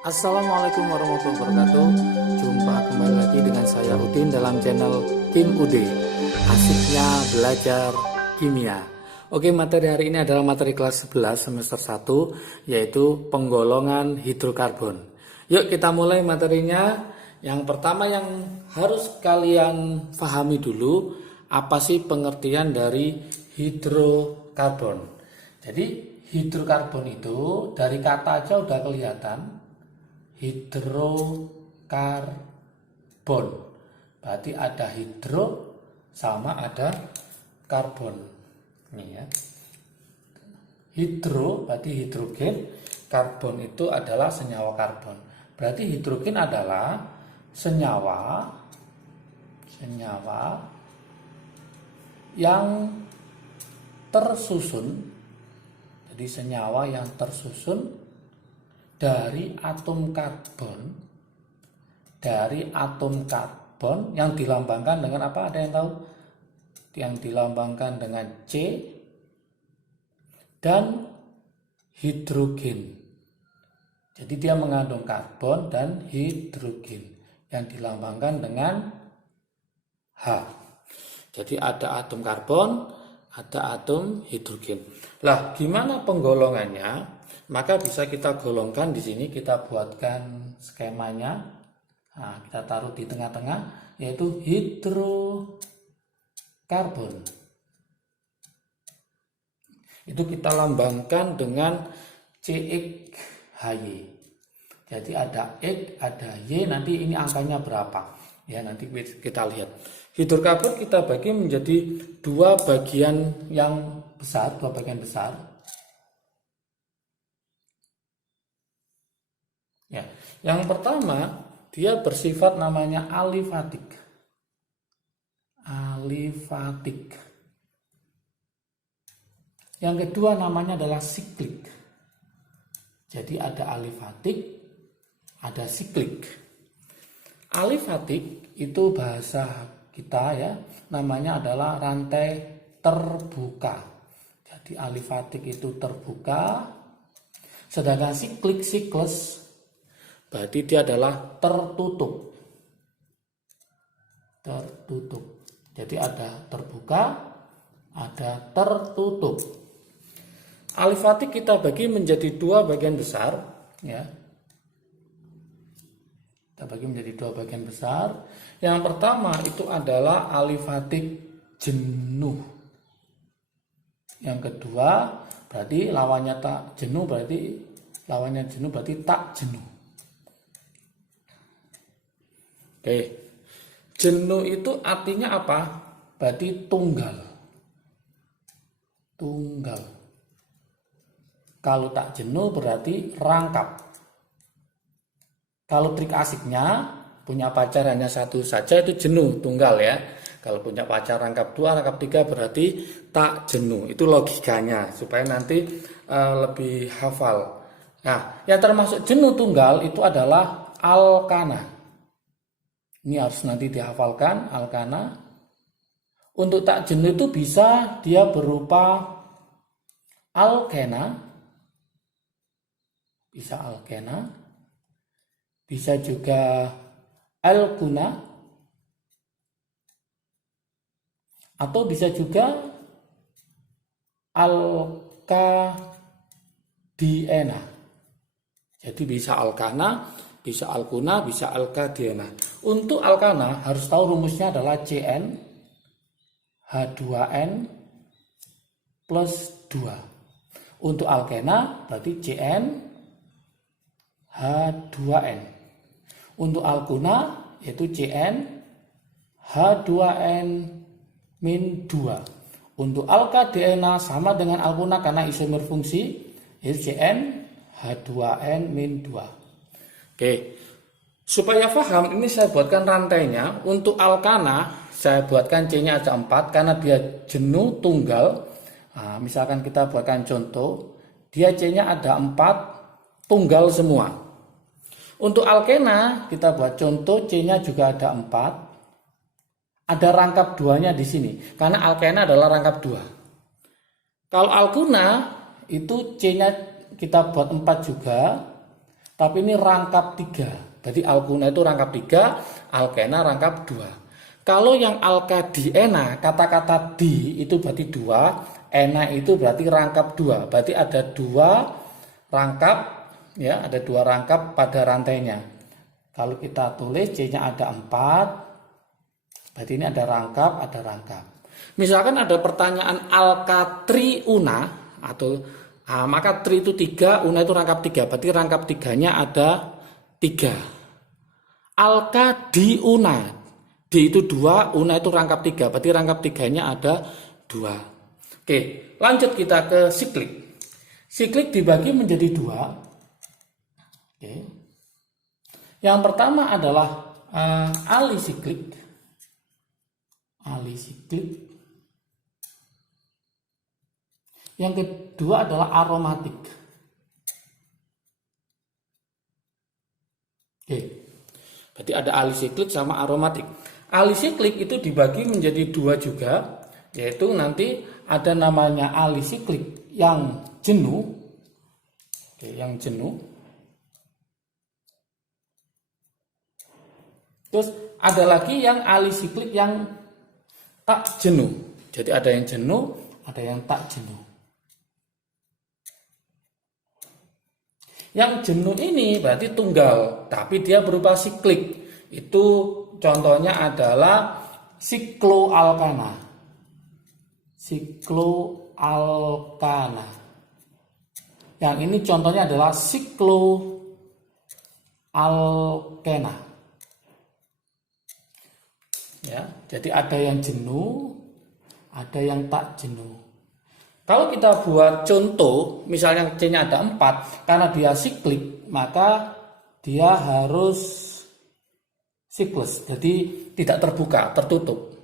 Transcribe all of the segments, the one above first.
Assalamualaikum warahmatullahi wabarakatuh. Jumpa kembali lagi dengan saya Udin dalam channel Kim Ude. Asiknya belajar kimia. Oke, materi hari ini adalah materi kelas 11 semester 1, yaitu penggolongan hidrokarbon. Yuk kita mulai materinya. Yang pertama yang harus kalian pahami dulu, apa sih pengertian dari hidrokarbon. Jadi hidrokarbon itu dari kata aja udah kelihatan. Hidrokarbon berarti ada hidro sama ada karbon. Ini ya, hidro berarti hidrogen, karbon itu adalah senyawa karbon. Berarti hidrogen adalah senyawa yang tersusun. Jadi senyawa yang tersusun dari atom karbon yang dilambangkan dengan apa? Ada yang tahu? Yang dilambangkan dengan C dan hidrogen. Jadi dia mengandung karbon dan hidrogen yang dilambangkan dengan H. Jadi ada atom karbon, ada atom hidrogen. Lah, gimana penggolongannya? Maka bisa kita golongkan di sini, kita buatkan skemanya. Nah, kita taruh di tengah-tengah, yaitu hidrokarbon. Itu kita lambangkan dengan CXHY. Jadi ada X, ada Y, nanti ini angkanya berapa? Ya, nanti kita lihat. Hidrokarbon kita bagi menjadi dua bagian besar. Ya, yang pertama dia bersifat namanya alifatik. Yang kedua namanya adalah siklik. Jadi ada alifatik, ada siklik. Alifatik itu bahasa kita ya, namanya adalah rantai terbuka. Jadi alifatik itu terbuka, sedangkan siklus berarti dia adalah tertutup. Jadi ada terbuka, ada tertutup. Alifatik kita bagi menjadi dua bagian besar, ya. Kita bagi menjadi dua bagian besar. Yang pertama itu adalah alifatik jenuh. Yang kedua berarti lawannya tak jenuh, berarti tak jenuh. Oke, jenuh itu artinya apa? Berarti tunggal. Kalau tak jenuh berarti rangkap. Kalau trik asiknya, punya pacar hanya satu saja itu jenuh, tunggal ya. Kalau punya pacar rangkap 2, rangkap 3 berarti tak jenuh. Itu logikanya supaya nanti lebih hafal. Nah, yang termasuk jenuh tunggal itu adalah alkana. Ini harus nanti dihafalkan, alkana. Untuk tak jenuh itu bisa dia berupa alkena. Bisa juga alkuna. Atau bisa juga alkadiena. Jadi bisa alkana, bisa alkuna, bisa alkadiena. Untuk alkana harus tahu rumusnya adalah Cn H2n plus 2. Untuk alkena berarti Cn H2n. Untuk alkuna yaitu Cn H2n min 2. Untuk alkadiena sama dengan alkuna karena isomer fungsi, yaitu Cn H2n min 2. Oke, supaya paham ini saya buatkan rantainya. Untuk alkana saya buatkan C-nya ada 4 karena dia jenuh tunggal. Nah, misalkan kita buatkan contoh, dia C-nya ada 4 tunggal semua. Untuk alkena kita buat contoh, C-nya juga ada 4. Ada rangkap 2-nya di sini karena alkena adalah rangkap 2. Kalau alkuna itu C-nya kita buat 4 juga, Tapi ini rangkap 3. Berarti alkuna itu rangkap 3, alkena rangkap 2. Kalau yang alkadiena, kata-kata di itu berarti 2, ena itu berarti rangkap 2. Berarti ada 2 rangkap, ya, ada 2 rangkap pada rantainya. Kalau kita tulis C-nya ada 4, berarti ini ada rangkap, ada rangkap. Misalkan ada pertanyaan alkatriuna atau maka tri itu 3, una itu rangkap 3. Berarti rangkap 3-nya ada 3. Alkadiuna, D itu 2, una itu rangkap 3. Berarti rangkap 3-nya ada 2. Oke, lanjut kita ke siklik. Siklik dibagi menjadi 2. Oke. Yang pertama adalah alisiklik. Alisiklik. Yang kedua adalah aromatik. Oke. Berarti ada alisiklik sama aromatik. Alisiklik itu dibagi menjadi 2 juga, yaitu nanti ada namanya alisiklik yang jenuh. Oke, yang jenuh. Terus ada lagi yang alisiklik yang tak jenuh. Jadi ada yang jenuh, ada yang tak jenuh. Yang jenuh ini berarti tunggal, tapi dia berupa siklik. Itu contohnya adalah sikloalkana. Sikloalkana. Yang ini contohnya adalah sikloalkena. Ya, jadi ada yang jenuh, ada yang tak jenuh. Kalau kita buat contoh, misalnya C-nya ada 4, karena dia siklik, maka dia harus siklus, jadi tidak terbuka, tertutup.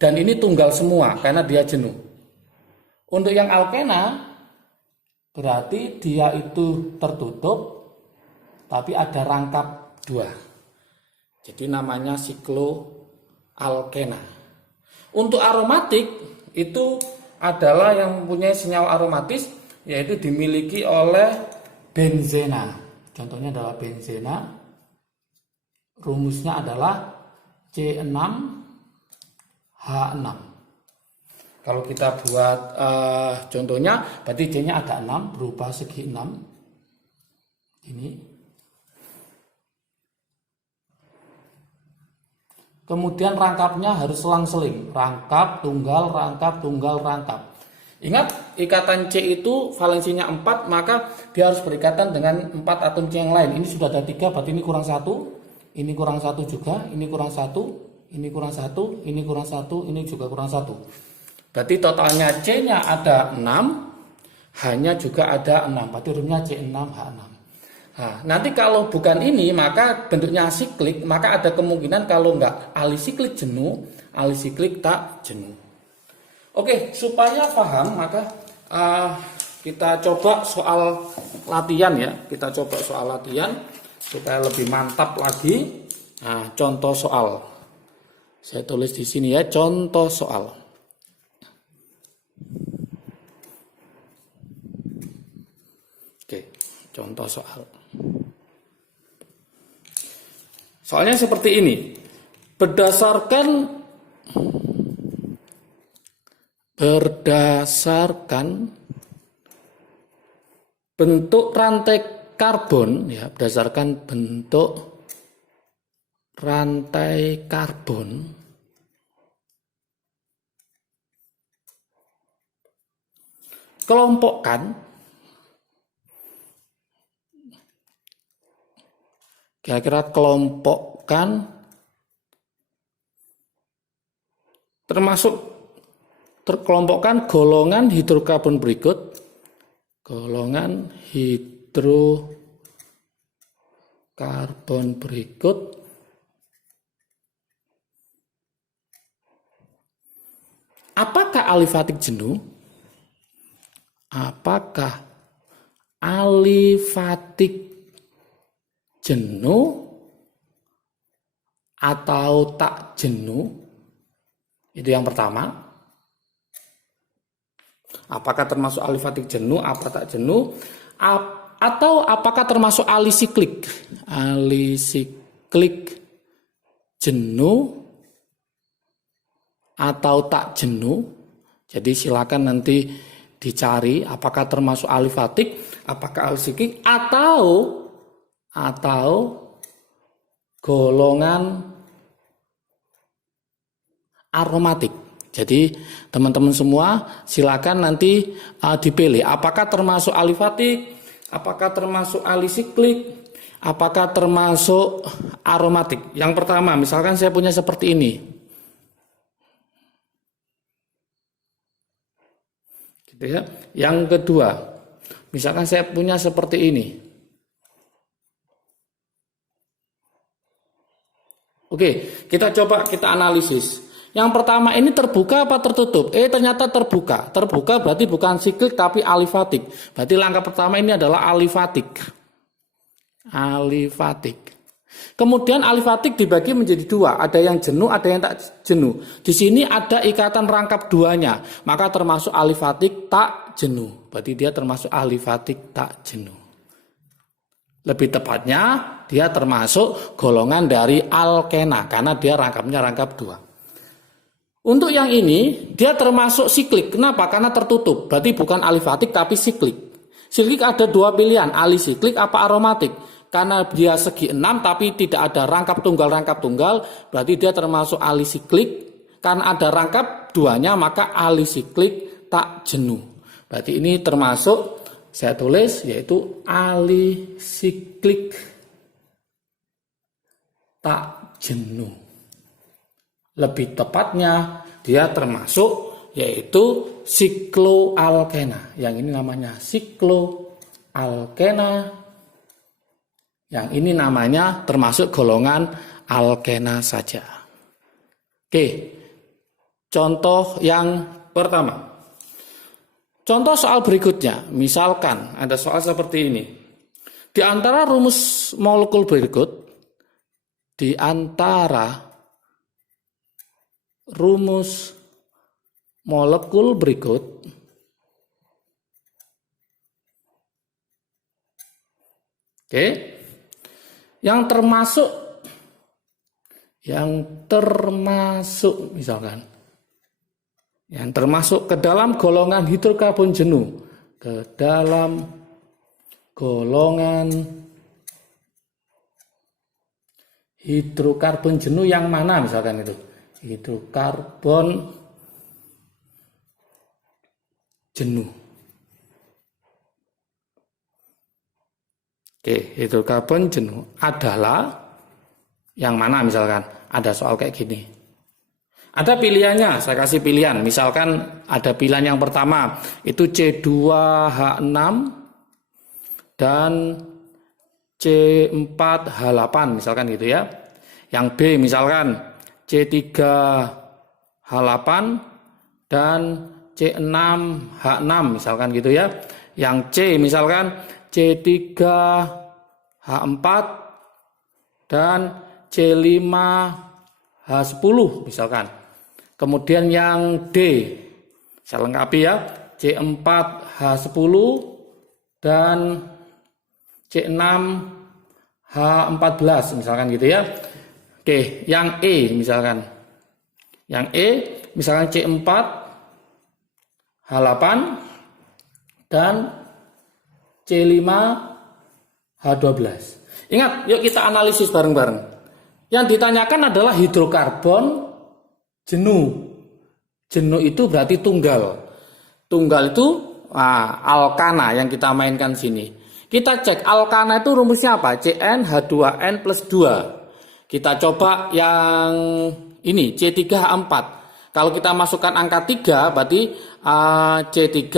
Dan ini tunggal semua, karena dia jenuh. Untuk yang alkena, berarti dia itu tertutup, tapi ada rangkap 2. Jadi namanya sikloalkena. Untuk aromatik, itu adalah yang mempunyai senyawa aromatis, yaitu dimiliki oleh benzena. Contohnya adalah benzena. Rumusnya adalah C6H6. Kalau kita buat contohnya, berarti C-nya ada 6, berubah segi 6. Ini. Kemudian rangkapnya harus selang-seling. Rangkap, tunggal, rangkap, tunggal, rangkap. Ingat, ikatan C itu valensinya 4, maka dia harus berikatan dengan 4 atom C yang lain. Ini sudah ada 3, berarti ini kurang 1. Ini kurang 1 juga, ini kurang 1, ini kurang 1, ini kurang 1, ini juga kurang 1. Berarti totalnya C-nya ada 6, H-nya juga ada 6. Berarti rumusnya C6H6. Nah, nanti kalau bukan ini, maka bentuknya siklik, maka ada kemungkinan kalau enggak alisiklik jenuh, alisiklik tak jenuh. Oke, supaya paham, maka kita coba soal latihan ya. Kita coba soal latihan supaya lebih mantap lagi. Nah, contoh soal. Saya tulis di sini ya, contoh soal. Oke, contoh soal. Soalnya seperti ini. Berdasarkan bentuk rantai karbon ya, berdasarkan bentuk rantai karbon kelompokkan kira-kira kelompokkan terkelompokkan golongan hidrokarbon berikut. Golongan hidrokarbon berikut apakah alifatik jenuh? Apakah alifatik jenuh atau tak jenuh? Itu yang pertama. Apakah termasuk alifatik jenuh, apa tak jenuh? Atau apakah termasuk alisiklik? Alisiklik jenuh atau tak jenuh? Jadi silakan nanti dicari apakah termasuk alifatik, apakah alisiklik atau golongan aromatik. Jadi teman-teman semua silakan nanti dipilih apakah termasuk alifatik, apakah termasuk alisiklik, apakah termasuk aromatik. Yang pertama, misalkan saya punya seperti ini. Gitu ya. Yang kedua, misalkan saya punya seperti ini. Oke, kita coba kita analisis. Yang pertama ini terbuka apa tertutup? Ternyata terbuka. Terbuka berarti bukan siklik tapi alifatik. Berarti langkah pertama ini adalah alifatik. Alifatik. Kemudian alifatik dibagi menjadi dua. Ada yang jenuh, ada yang tak jenuh. Di sini ada ikatan rangkap duanya. Maka termasuk alifatik tak jenuh. Berarti dia termasuk alifatik tak jenuh. Lebih tepatnya dia termasuk golongan dari alkena. Karena dia rangkapnya rangkap dua. Untuk yang ini, dia termasuk siklik. Kenapa? Karena tertutup. Berarti bukan alifatik, tapi siklik. Siklik ada dua pilihan, alisiklik apa aromatik. Karena dia segi 6, tapi tidak ada rangkap tunggal, berarti dia termasuk alisiklik. Karena ada rangkap duanya, maka alisiklik tak jenuh. Berarti ini termasuk, saya tulis, yaitu alisiklik tak jenuh. Lebih tepatnya dia termasuk yaitu sikloalkena. Yang ini namanya sikloalkena. Yang ini namanya termasuk golongan alkena saja. Oke. Contoh yang pertama. Contoh soal berikutnya. Misalkan ada soal seperti ini. Di antara rumus molekul berikut, di antara rumus molekul berikut yang termasuk misalkan yang termasuk ke dalam golongan hidrokarbon jenuh, ke dalam golongan hidrokarbon jenuh yang mana misalkan itu? Hidrokarbon jenuh. Hidrokarbon jenuh adalah yang mana misalkan? Ada soal kayak gini. Ada pilihannya, saya kasih pilihan. Misalkan ada pilihan yang pertama, itu C2H6 dan C4H8 misalkan gitu ya. Yang B misalkan C3H8 dan C6H6 misalkan gitu ya. Yang C misalkan C3H4 dan C5H10 misalkan. Kemudian yang D, saya lengkapi ya, C4H10 dan C6H14 misalkan gitu ya. Oke, yang E misalkan. Yang E misalkan C4H8 dan C5H12. Ingat, yuk kita analisis bareng-bareng. Yang ditanyakan adalah hidrokarbon jenuh. Jenuh itu berarti tunggal. Tunggal itu alkana yang kita mainkan sini. Kita cek alkana itu rumusnya apa? CnH2n plus 2. Kita coba yang ini C3H4. Kalau kita masukkan angka 3 berarti C3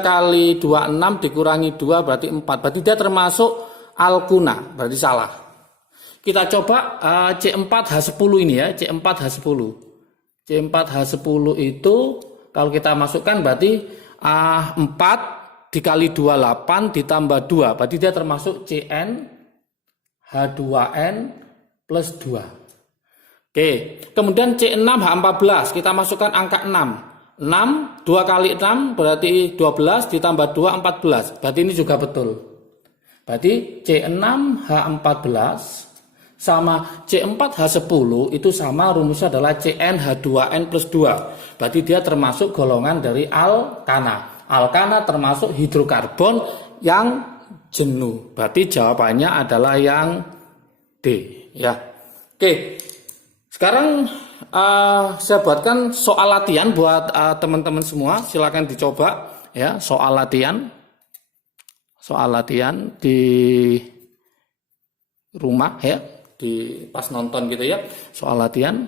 kali 26 dikurangi 2 berarti 4. Berarti dia termasuk alkuna, berarti salah. Kita coba C4H10 ini ya, C4H10. C4H10 itu kalau kita masukkan berarti 4 dikali 28 ditambah 2. Berarti dia termasuk CnH2n plus 2. Oke, kemudian C6H14 kita masukkan angka 6. 6 2 kali 6 berarti 12 ditambah 2 14. Berarti ini juga betul. Berarti C6H14 sama C4H10 itu sama, rumusnya adalah CnH2n plus 2. Berarti dia termasuk golongan dari alkana. Alkana termasuk hidrokarbon yang jenuh. Berarti jawabannya adalah yang D. Ya. Oke. Sekarang saya buatkan soal latihan buat teman-teman semua. Silakan dicoba ya, soal latihan. Soal latihan di rumah ya, di pas nonton gitu ya, soal latihan.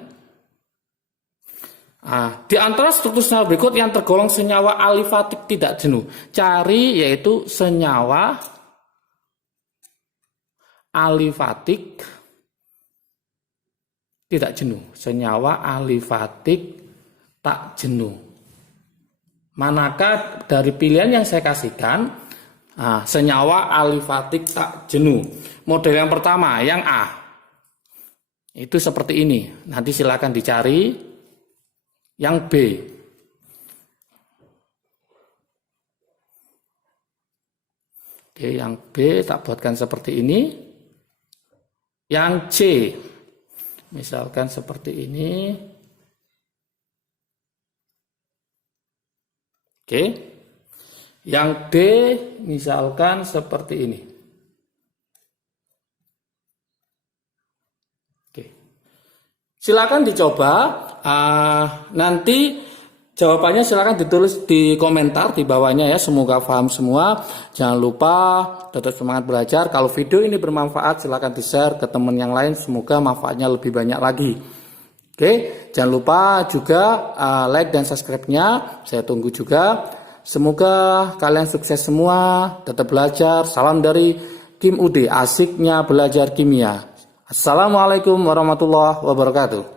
Di antara struktur senyawa berikut yang tergolong senyawa alifatik tidak jenuh, cari yaitu senyawa alifatik tidak jenuh. Senyawa alifatik tak jenuh. Manakah dari pilihan yang saya kasihkan? Senyawa alifatik tak jenuh. Model yang pertama, yang A. Itu seperti ini. Nanti silakan dicari. Yang B. Oke, yang B tak buatkan seperti ini. Yang C. Misalkan seperti ini. Oke. Yang D misalkan seperti ini. Oke. Silakan dicoba. Nanti jawabannya silakan ditulis di komentar di bawahnya ya. Semoga paham semua. Jangan lupa tetap semangat belajar. Kalau video ini bermanfaat silakan di-share ke teman yang lain. Semoga manfaatnya lebih banyak lagi. Oke, jangan lupa juga like dan subscribe-nya. Saya tunggu juga. Semoga kalian sukses semua, tetap belajar. Salam dari Kim UD, asiknya belajar kimia. Assalamualaikum warahmatullahi wabarakatuh.